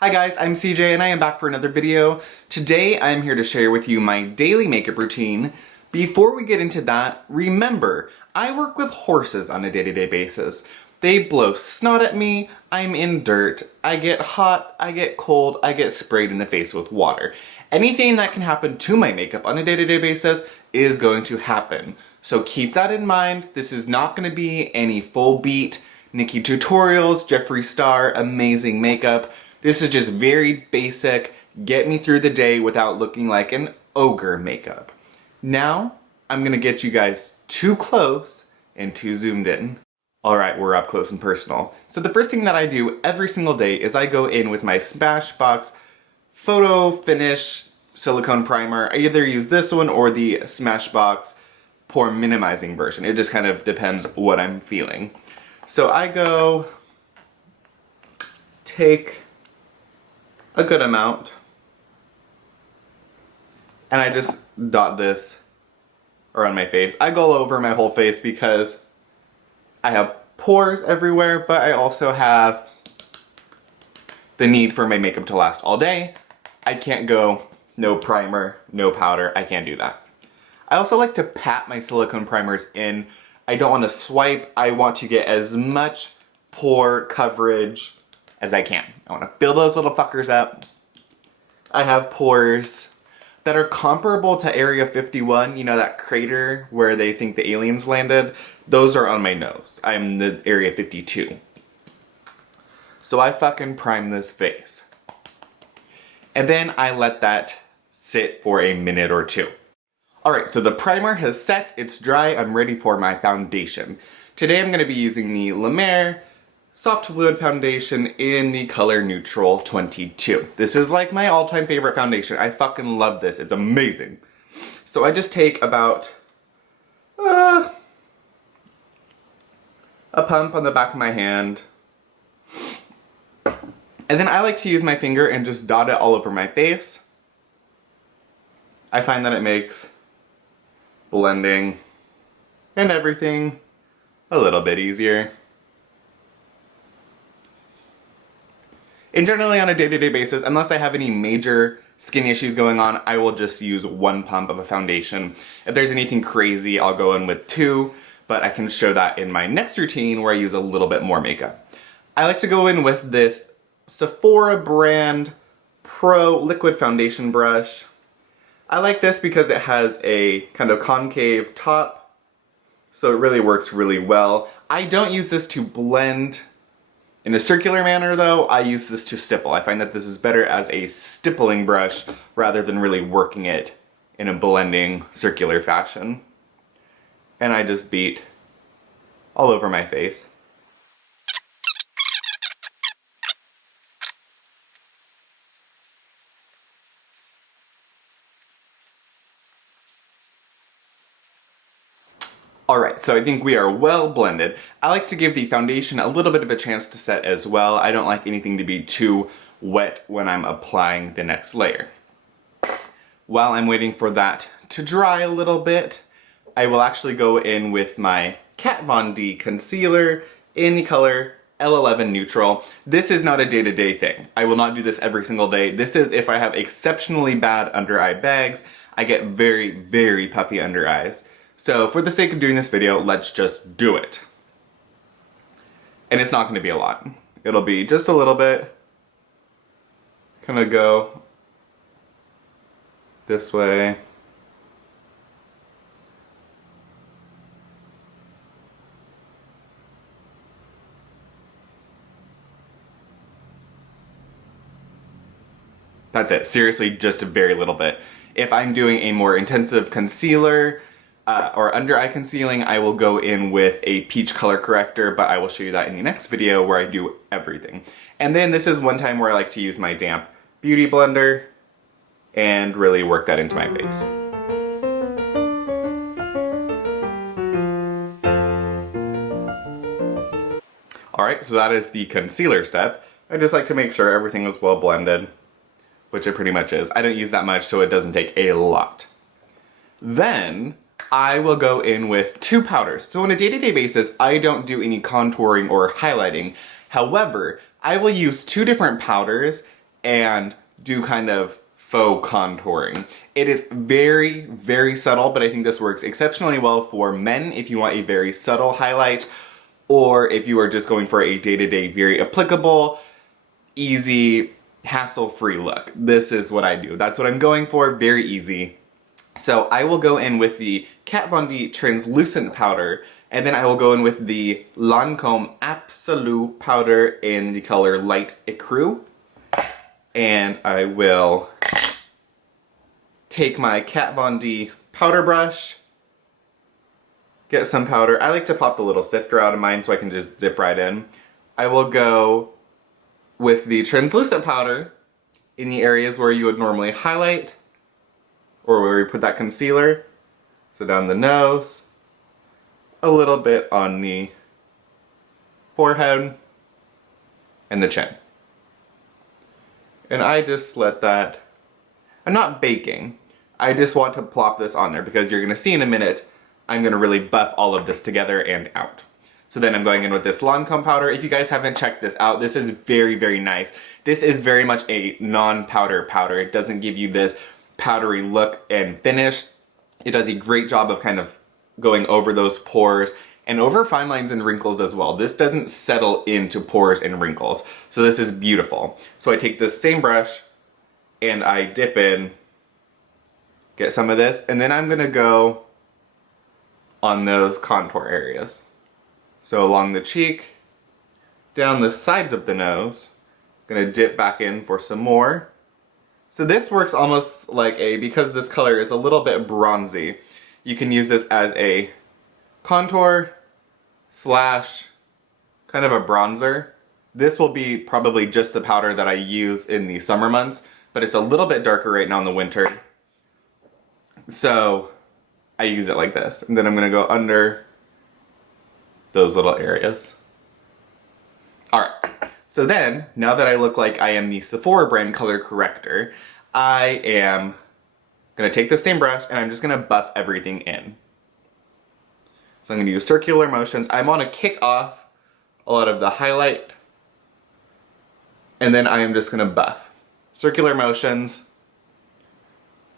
Hi guys, I'm CJ and I am back for another video. Today I'm here to share with you my daily makeup routine. Before we get into that, remember, I work with horses on a day-to-day basis. They blow snot at me, I'm in dirt, I get hot, I get cold, I get sprayed in the face with water. Anything that can happen to my makeup on a day-to-day basis is going to happen. So keep that in mind. This is not going to be any full beat Nikki tutorials, Jeffree Star, amazing makeup. This is just very basic, get me through the day without looking like an ogre makeup. Now, I'm gonna get you guys too close and too zoomed in. Alright, we're up close and personal. So the first thing that I do every single day is I go in with my Smashbox Photo Finish Silicone Primer. I either use this one or the Smashbox Pore Minimizing version. It just kind of depends what I'm feeling. So I go take a good amount and I just dot this around my face. I go over my whole face because I have pores everywhere, but I also have the need for my makeup to last all day. I can't go no primer, no powder. I can't do that. I also like to pat my silicone primers in. I don't want to swipe. I want to get as much pore coverage as I can. I want to fill those little fuckers up. I have pores that are comparable to Area 51, you know, that crater where they think the aliens landed. Those are on my nose. I'm the Area 52. So I fucking prime this face. And then I let that sit for a minute or two. Alright, so the primer has set, it's dry, I'm ready for my foundation. Today I'm going to be using the Lamas Soft Fluid Foundation in the color Neutral 22. This is like my all-time favorite foundation. I fucking love this. It's amazing. So I just take about a pump on the back of my hand. And then I like to use my finger and just dot it all over my face. I find that it makes blending and everything a little bit easier. And generally on a day-to-day basis, unless I have any major skin issues going on, I will just use one pump of a foundation. If there's anything crazy, I'll go in with two, but I can show that in my next routine where I use a little bit more makeup. I like to go in with this Sephora brand Pro Liquid Foundation brush. I like this because it has a kind of concave top, so it really works really well. I don't use this to blend in a circular manner though. I use this to stipple. I find that this is better as a stippling brush rather than really working it in a blending circular fashion. And I just beat all over my face. Alright, so I think we are well blended. I like to give the foundation a little bit of a chance to set as well. I don't like anything to be too wet when I'm applying the next layer. While I'm waiting for that to dry a little bit, I will actually go in with my Kat Von D concealer in the color L11 Neutral. This is not a day-to-day thing. I will not do this every single day. This is if I have exceptionally bad under eye bags. I get very, very puffy under eyes. So for the sake of doing this video, let's just do it. And it's not going to be a lot. It'll be just a little bit. Kind of go this way. That's it. Seriously, just a very little bit. If I'm doing a more intensive concealer, or under eye concealing, I will go in with a peach color corrector, but I will show you that in the next video where I do everything. And then this is one time where I like to use my damp beauty blender and really work that into my face. Alright, so that is the concealer step. I just like to make sure everything is well blended, which it pretty much is. I don't use that much, so it doesn't take a lot. Then I will go in with two powders. So on a day-to-day basis, I don't do any contouring or highlighting. However, I will use two different powders and do kind of faux contouring. It is very, very subtle, but I think this works exceptionally well for men if you want a very subtle highlight, or if you are just going for a day-to-day, very applicable, easy, hassle-free look. This is what I do. That's what I'm going for, very easy. So I will go in with the Kat Von D translucent powder, and then I will go in with the Lancome Absolue powder in the color Light Ecru. And I will take my Kat Von D powder brush, get some powder. I like to pop the little sifter out of mine so I can just dip right in. I will go with the translucent powder in the areas where you would normally highlight, or where you put that concealer. So down the nose, a little bit on the forehead, and the chin. And I just let that, I'm not baking, I just want to plop this on there because you're gonna see in a minute, I'm gonna really buff all of this together and out. So then I'm going in with this Lancome powder. If you guys haven't checked this out, this is very, very nice. This is very much a non-powder powder. It doesn't give you this powdery look and finish. It does a great job of kind of going over those pores and over fine lines and wrinkles as well. This doesn't settle into pores and wrinkles. So this is beautiful. So I take this same brush and I dip in, get some of this, and then I'm gonna go on those contour areas. So along the cheek, down the sides of the nose, gonna dip back in for some more. So this works almost like because this color is a little bit bronzy, you can use this as a contour slash kind of a bronzer. This will be probably just the powder that I use in the summer months, but it's a little bit darker right now in the winter. So I use it like this. And then I'm gonna go under those little areas. All right, so then, now that I look like I am the Sephora brand color corrector, I am gonna take the same brush and I'm just gonna buff everything in. So I'm gonna use circular motions. I wanna kick off a lot of the highlight, and then I am just gonna buff. Circular motions,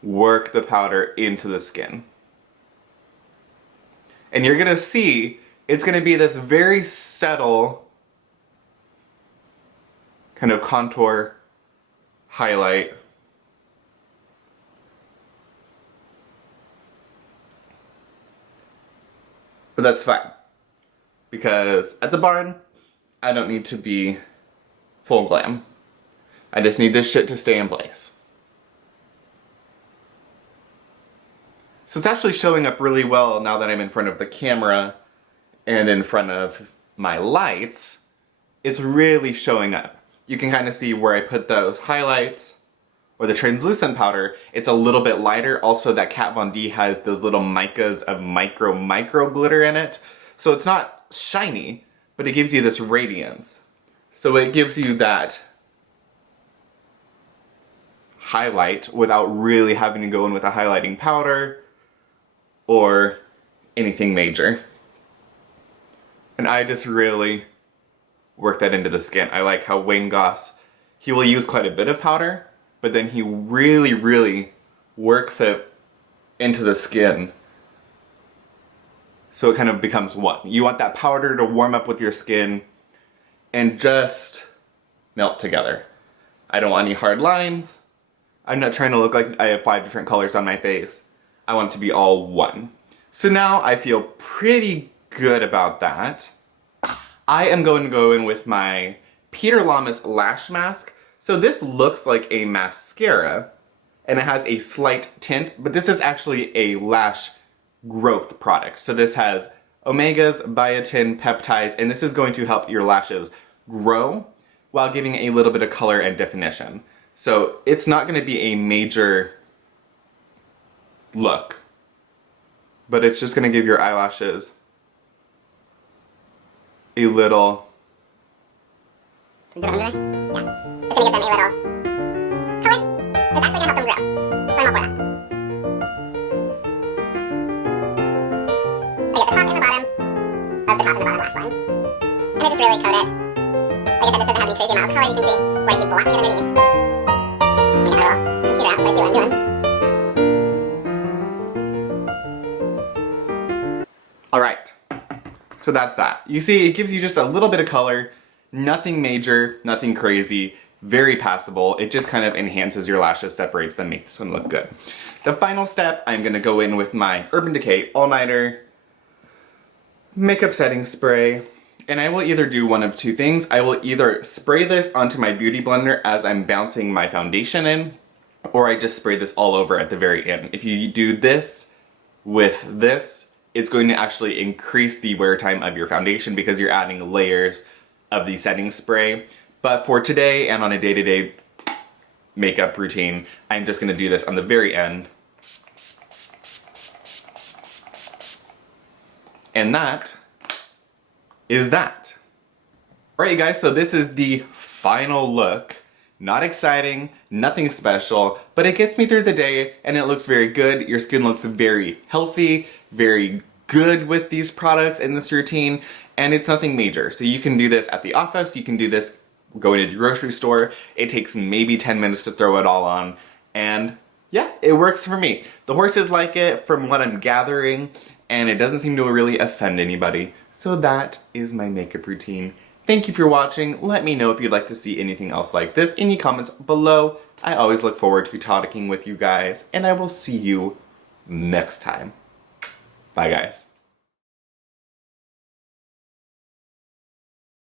work the powder into the skin. And you're gonna see, it's gonna be this very subtle kind of contour highlight. But that's fine, because at the barn, I don't need to be full glam. I just need this shit to stay in place. So it's actually showing up really well now that I'm in front of the camera and in front of my lights. It's really showing up. You can kind of see where I put those highlights or the translucent powder. It's a little bit lighter. Also, that Kat Von D has those little micas of micro glitter in it. So it's not shiny, but it gives you this radiance. So it gives you that highlight without really having to go in with a highlighting powder or anything major. And I just really work that into the skin. I like how Wayne Goss, he will use quite a bit of powder, but then he really, really works it into the skin so it kind of becomes one. You want that powder to warm up with your skin and just melt together. I don't want any hard lines. I'm not trying to look like I have 5 different colors on my face. I want it to be all one. So now I feel pretty good about that. I am going to go in with my Peter Lamas Lash Mask. So this looks like a mascara, and it has a slight tint, but this is actually a lash growth product. So this has omegas, biotin, peptides, and this is going to help your lashes grow while giving a little bit of color and definition. So it's not going to be a major look, but it's just going to give your eyelashes a little... Should we get under there? Yeah. It's gonna give them a little color. It's actually gonna help them grow. So I'm all for that. I get the top and the bottom of the top and the bottom lash line. And I just really coat it Like I said, this doesn't have any crazy amount of color. You can see where I keep blocking it underneath. I got my little computer out so I see what I'm doing. Alright, so that's that. You see, it gives you just a little bit of color, nothing major, nothing crazy, very passable. It just kind of enhances your lashes, separates them, makes them look good. The final step, I'm gonna go in with my Urban Decay All Nighter makeup setting spray, and I will either do one of two things. I will either spray this onto my beauty blender as I'm bouncing my foundation in, or I just spray this all over at the very end. If you do this with this, it's going to actually increase the wear time of your foundation because you're adding layers of the setting spray. But for today and on a day-to-day makeup routine, I'm just gonna do this on the very end. And that is that. Alright you guys, so this is the final look. Not exciting, nothing special, but it gets me through the day and it looks very good. Your skin looks very healthy, very good with these products in this routine, and it's nothing major. So you can do this at the office, you can do this going to the grocery store. It takes maybe 10 minutes to throw it all on, and yeah, it works for me. The horses like it from what I'm gathering, and it doesn't seem to really offend anybody. So that is my makeup routine. Thank you for watching. Let me know if you'd like to see anything else like this in the comments below. I always look forward to talking with you guys, and I will see you next time. Bye guys.